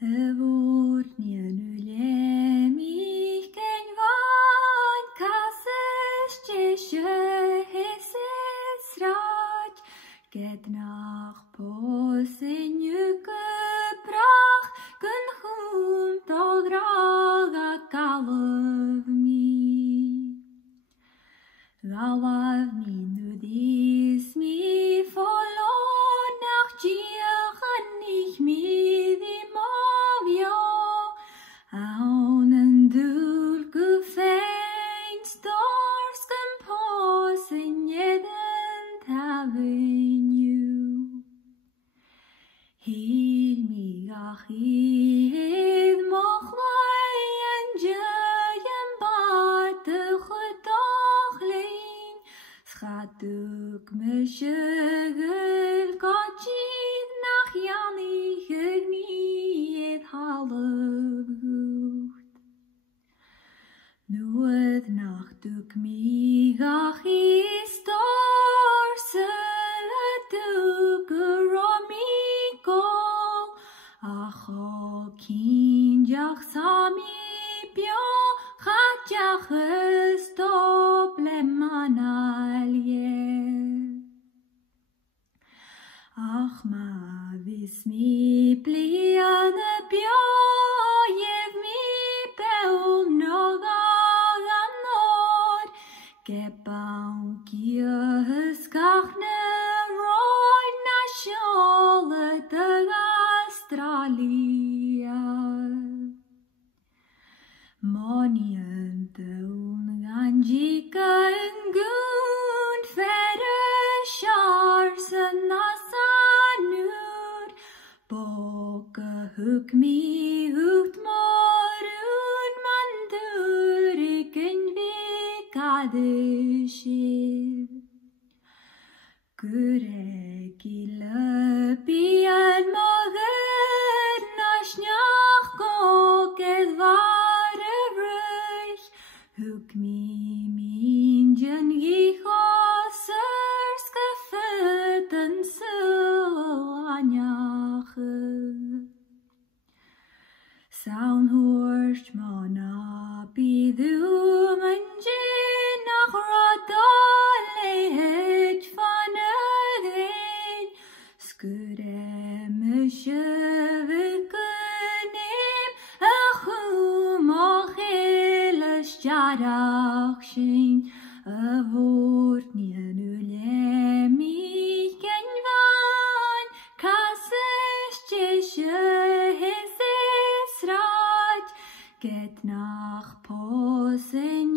Mhòr nighean Uilleam Bhàin casas deise sràid Nach pòsainn bràth chùm ghràdh Gallaibh Gallaibh n-uiridh fallan nach deagan Aun an dúil go féin stars gan pòsainn Amy NicAoidh MacAmhlaigh an Uilleam sràid me sheachdain ghabhail nach Dh'fhalbh Nuaidh nach stars Deach sami chadachas le MacNèill Ach ma vis mi blian beul nog an Gebaun gias gachne roin na Seachdain d'Astràilia Monian dún gan yn gún shars nasanur Boga hug mi ut morun man theirig yn Guregi beagan Mhòr nach Ruaraidh Hug mi minjan h-ìosal ghabhail Nach Saun húirt mana bidú manje nach ghràdh fan chùm Mhòr nighean Uilleam Bhàin casas deise sràid Nach pòsainn